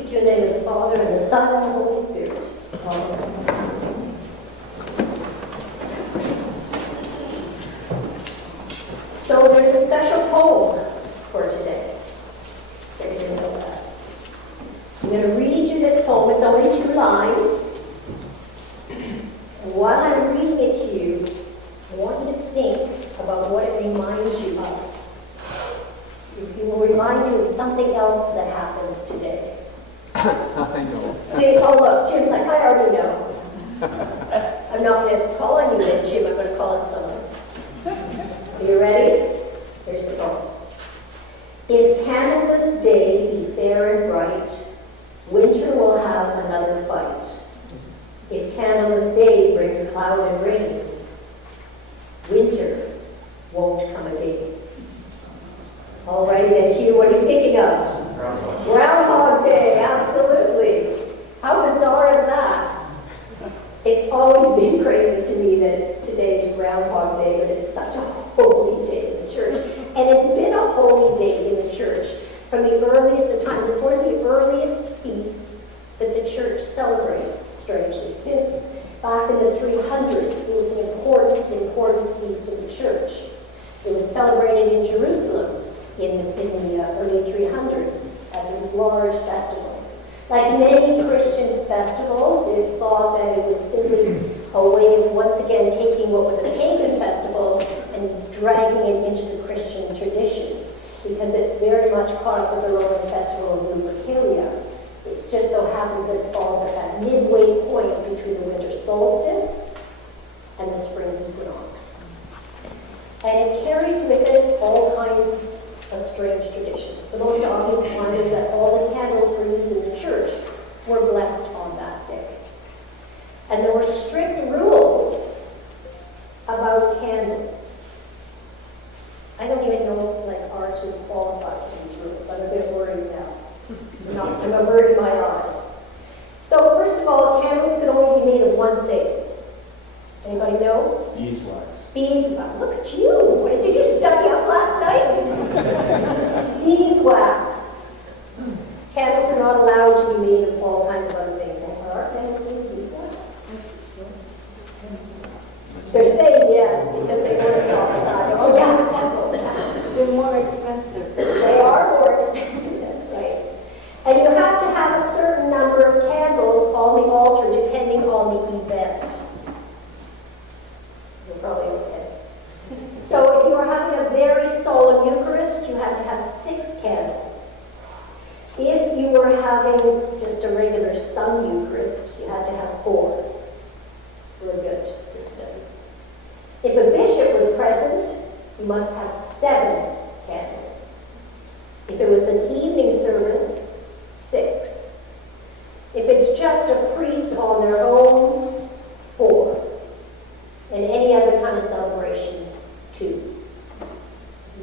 In the name of the Father, and the Son, and the Holy Spirit. Amen. So there's a special poem for today. I didn't know that. I'm going to read you this poem. It's only 2 lines. And while I'm reading it to you, I want you to think about what it reminds you of. It will remind you of something else that happens today. I know. See, oh look, Jim's like, I already know. I'm not going to call on you then, Jim. I'm going to call on someone. Are you ready? Here's the poem. If candleless day be fair and bright, winter will have another fight. If candleless day brings cloud and rain, winter won't come again. All righty then, Hugh, what are you thinking of? Groundhog Day, absolutely. How bizarre is that? It's always been crazy to me that today is Groundhog Day, but it's such a holy day in the church. And it's been a holy day in the church from the earliest of times. It's one of the earliest feasts that the church celebrates, strangely. Since back in the 300s, it was an important feast of the church. It was celebrated in Jerusalem in the early 300s as a large festival. Like many Christian festivals, it's thought that it was simply a way of once again taking what was a pagan festival and dragging it into the Christian tradition, because it's very much caught up with the Roman festival of Lupercalia. It just so happens that it falls at that midway point between the winter solstice and the spring equinox. And it carries with it all kinds of strange traditions. The most obvious one is that all the candles for use in the church were blessed on that day. And there were strict rules about candles. I don't even know if ours would qualify for these rules. I'm a bit worried now. I'm averting my eyes. So first of all, candles could only be made of one thing. Anybody know? Beeswax. Beeswax. Look at you. Did you study up last night? Beeswax. Candles are not allowed to be made of all kinds of other things. Are candles made of beeswax? They're saying yes because they work outside. Oh yeah, definitely. They're more expensive. They are more expensive, that's right. And you have to have a certain number of candles on the altar depending on the event. You're probably okay. So if you are having a very solemn Eucharist, you have to have 6 candles. If you were having just a regular sun Eucharist, you have to have 4. Really good study. If a bishop was present, you must have 7 candles. If it was an evening service, 6. If it's just a priest on their own, 4. And any other kind of celebration, 2.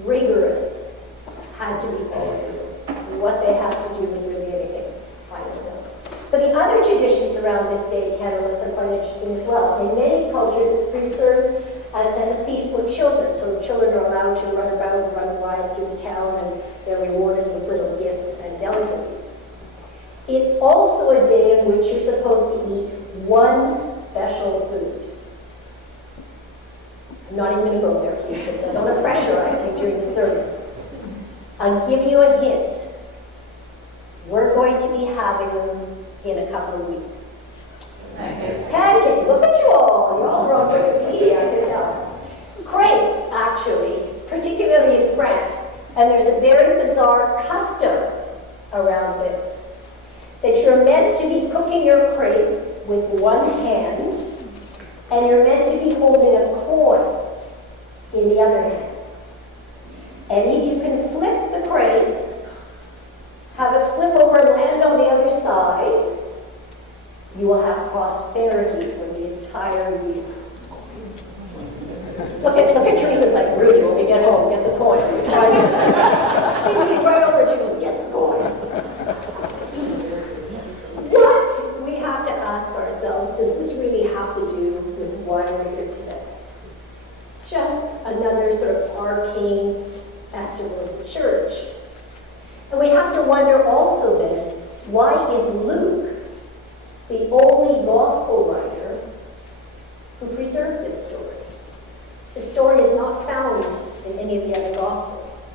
Rigorous. Had to be followed rules. What they have to do with really anything, I don't know. But the other traditions around this day, candleless, are quite interesting as well. In many cultures, it's preserved as a feast with children. So children are allowed to run about and run wild through the town, and they're rewarded with little gifts and delicacies. It's also a day in which you're supposed to eat one special food. I'm not even going to go there, Hugh, because I don't want to pressurize you during the sermon. I'll give you a hint. We're going to be having them in a couple of weeks. Pancakes. Look at you all. You're all wrong Wikipedia, I can tell. Crepes, actually, particularly in France. And there's a very bizarre custom around this. That you're meant to be cooking your crepe with one hand, and you're meant to be holding a coin in the other hand. And if you can flip the crepe, have it flip over and land on the other side, you will have prosperity for the entire year. Look at Teresa's like, Rudy, when we get home, get the coin. She leaned right over to us, get the coin. What we have to ask ourselves, does this really have to do with why we're here today? Just another sort of arcane festival of the church. And we have to wonder also then, Why is Luke the only gospel writer who preserved this story? The story is not found in any of the other gospels.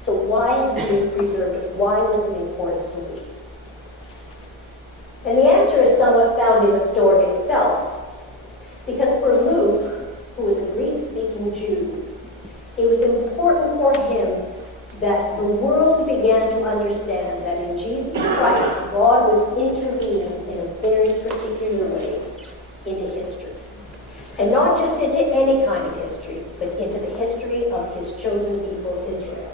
So why has Luke preserved it? Why was it important to Luke? And the answer is somewhat found in the story itself. Because for Luke, who was a Greek-speaking Jew, it was important for him that the world began to understand that in Jesus Christ, God was intervening in a very particular way into history. And not just into any kind of history, but into the history of his chosen people, Israel.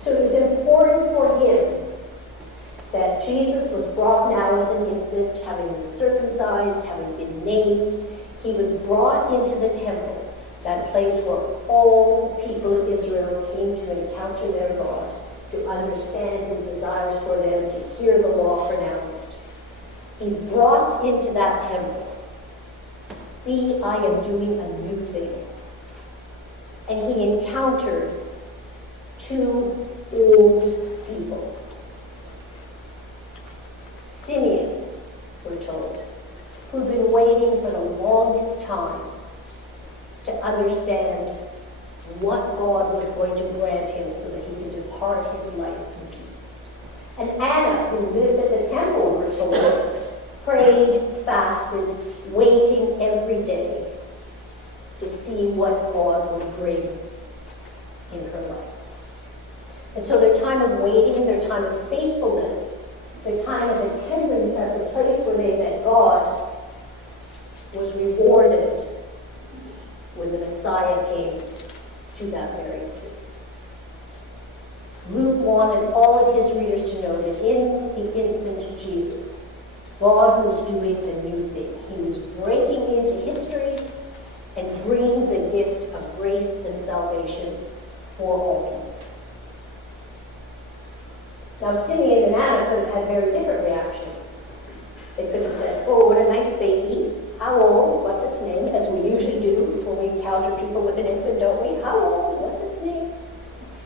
So it was important for him that Jesus was brought now as an infant, having been circumcised, having been named. He was brought into the temple, that place where all the people of Israel came to encounter their God, to understand his desires for them, to hear the law pronounced. He's brought into that temple. See, I am doing a new thing. And he encounters two old people. Simeon, we're told, who'd been waiting for the longest time to understand what God was going to grant him so that he could depart his life in peace. And Anna, who lived at the temple, we're told, prayed, fasted, waiting every day to see what God would bring in her life. And so their time of waiting, their time of faithfulness, their time of attendance at the place where they met God was rewarded when the Messiah came to that very place. Luke wanted all of his readers to know that in the infant Jesus, God was doing a new thing. He was breaking into history and bringing the gift of grace and salvation for all people. Now, Simeon and Anna could have had very different reactions. They could have said, oh, what a nice baby. How old? What's its name? As we usually do when we encounter people with an infant, don't we? How old? What's its name?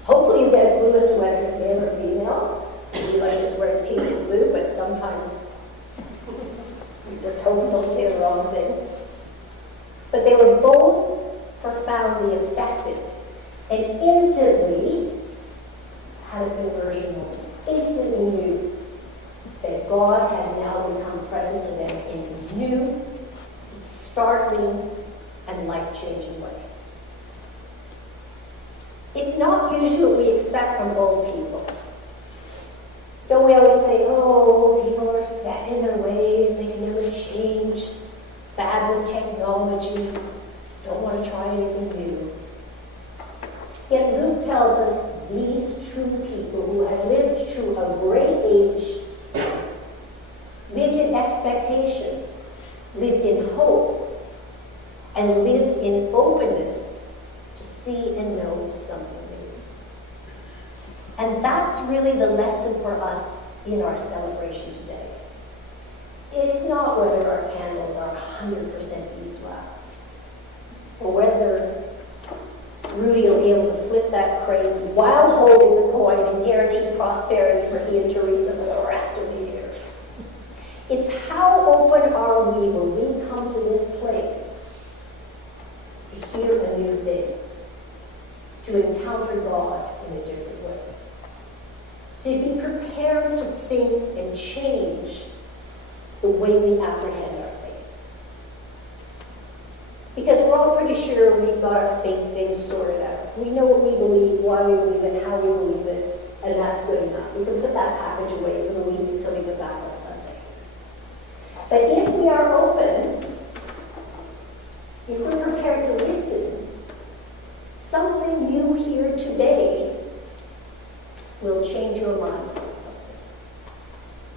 Hopefully you get a clue as to whether it's male or female. Maybe like it's wearing pink and blue, but sometimes you just hope you don't say the wrong thing. But they were both profoundly affected and instantly had a conversion moment. Instantly knew that God had now become present to them in a new, startling, and life-changing way. It's not usually what we expect from old people. Don't we always say, oh, people are set in their ways, they can never change, bad with technology, don't want to try anything new. Yet Luke tells us these two people who had lived to a great age, lived in expectation, lived in hope, and lived in openness to see and know something new. And that's really the lesson for us in our celebration today. It's not whether our candles are 100% beeswax, or whether Rudy will be able to flip that crate while holding the coin and guarantee prosperity for he and Teresa for the rest of the year. It's how open are we when we come to this place to hear a new thing, to encounter God in a different way, to be prepared to think and change the way we apprehend our faith. Because we're all pretty sure we've got our faith things sorted out. We know what we believe, why we believe it, how we believe it, and that's good enough. We can put that package away for the week until we get back on Sunday. But if we are open, if we're prepared to listen, something you hear today will change your mind about something.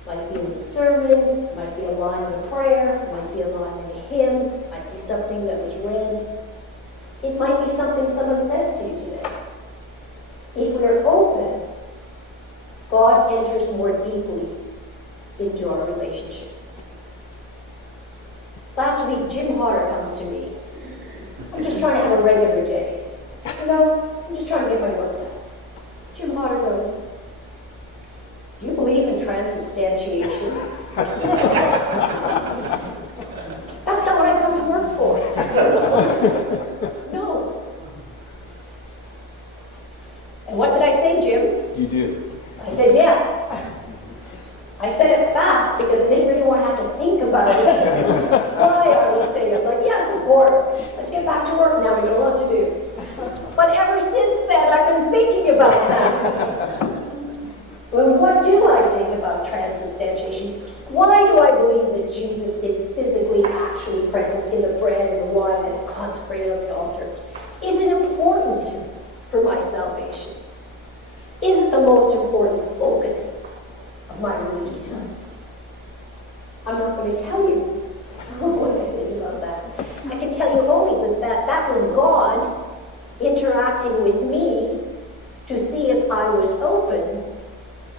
Might be in the sermon, might be a line in a prayer, might be a line in a hymn, might be something that was read. It might be something someone says to you today. If we're open, God enters more deeply into our relationship. Last week, Jim Hodder comes to me. I'm just trying to have a regular day. You know, I'm just trying to get my work done. Jim Hodder goes, do you believe in transubstantiation? What'd I say, Jim? You do. I said yes. I said it fast because I didn't really want to have to think about it. Why I was saying it. Like, yes, of course. Let's get back to work now. We got a lot to do. But ever since then, I've been thinking about that. Well, what do I think about transubstantiation? Why do I believe that Jesus is physically actually present in the bread and the wine that's consecrated on the altar? Is it important for my salvation? Is it the most important focus of my religious life? I'm not going to tell you what I think about that. I can tell you only that was God interacting with me to see if I was open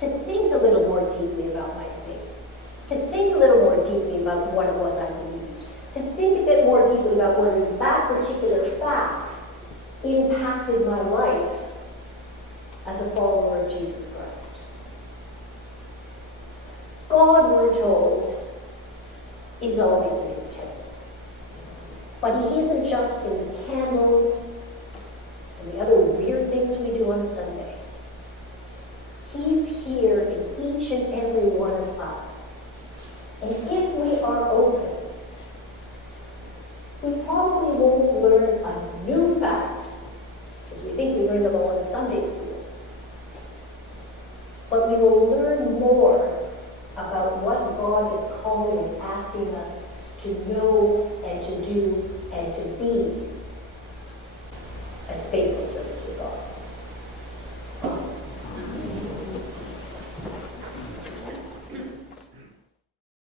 to think a little more deeply about my faith, to think a little more deeply about what it was I believed, to think a bit more deeply about whether that particular fact impacted my life as a follower of Jesus Christ. God, we're told, is always in his temple. But he isn't just in the candles and the other weird things we do on Sunday. He's here in each and every one of us. And if we are open, we probably won't learn a new fact, because we think we learned them all in Sunday school. But we will learn more about what God is calling and asking us to know and to do and to be as faithful